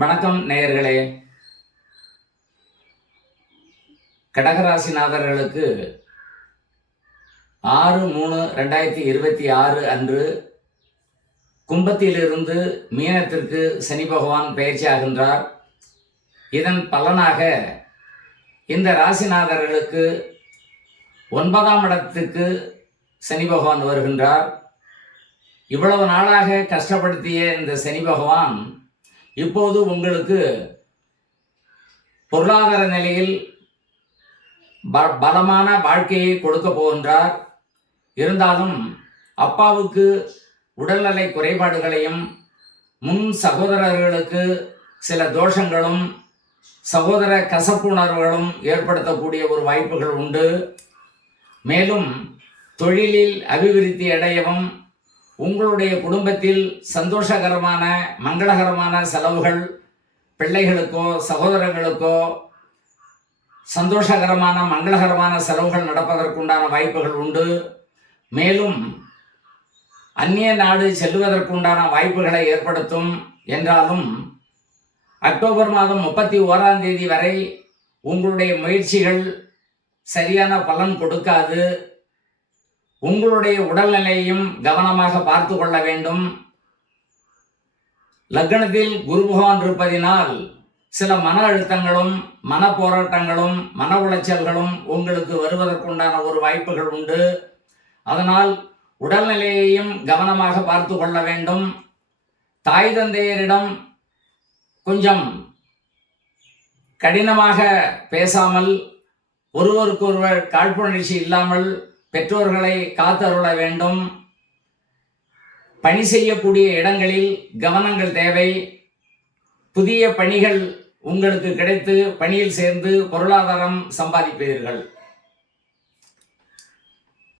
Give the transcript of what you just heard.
வணக்கம் நேயர்களே. கடகராசிநாதர்களுக்கு 6/3/2026 அன்று கும்பத்திலிருந்து மீனத்திற்கு சனி பகவான் பயிற்சியாகின்றார். இதன் பலனாக இந்த ராசிநாதர்களுக்கு 9ஆம் இடத்துக்கு சனி பகவான் வருகின்றார். இவ்வளவு நாளாக கஷ்டப்படுத்திய இந்த சனி பகவான் இப்போது உங்களுக்கு பொருளாதார நிலையில் பலமான வாழ்க்கையை கொடுக்க போகின்றார். இருந்தாலும் அப்பாவுக்கு உடல்நலை குறைபாடுகளையும் முன் சகோதரர்களுக்கு சில தோஷங்களும் சகோதர கசப்புணர்வுகளும் ஏற்படுத்தக்கூடிய ஒரு வாய்ப்புகள் உண்டு. மேலும் தொழிலில் அபிவிருத்தி அடையவும் உங்களுடைய குடும்பத்தில் சந்தோஷகரமான மங்களகரமான செலவுகள், பிள்ளைகளுக்கோ சகோதரங்களுக்கோ சந்தோஷகரமான மங்களகரமான செலவுகள் நடப்பதற்குண்டான வாய்ப்புகள் உண்டு. மேலும் அந்நிய நாடு செல்லுவதற்குண்டான வாய்ப்புகளை ஏற்படுத்தும். என்றாலும் அக்டோபர் மாதம் 31ஆம் தேதி வரை உங்களுடைய முயற்சிகள் சரியான பலன் கொடுக்காது. உங்களுடைய உடல்நிலையையும் கவனமாக பார்த்து கொள்ள வேண்டும். லக்னத்தில் குரு பகவான் இருப்பதினால் சில மன அழுத்தங்களும் மன போராட்டங்களும் மன உளைச்சல்களும் உங்களுக்கு வருவதற்குண்டான ஒரு வாய்ப்புகள் உண்டு. அதனால் உடல்நிலையையும் கவனமாக பார்த்து கொள்ள வேண்டும். தாய் தந்தையரிடம் கொஞ்சம் கடினமாக பேசாமல், ஒருவருக்கொருவர் காழ்ப்புணர்ச்சி இல்லாமல் பெற்றோர்களை காத்தருள வேண்டும். பணி செய்யக்கூடிய இடங்களில் கவனங்கள் தேவை. புதிய பணிகள் உங்களுக்கு கிடைத்து பணியில் சேர்ந்து பொருளாதாரம் சம்பாதிப்பீர்கள்.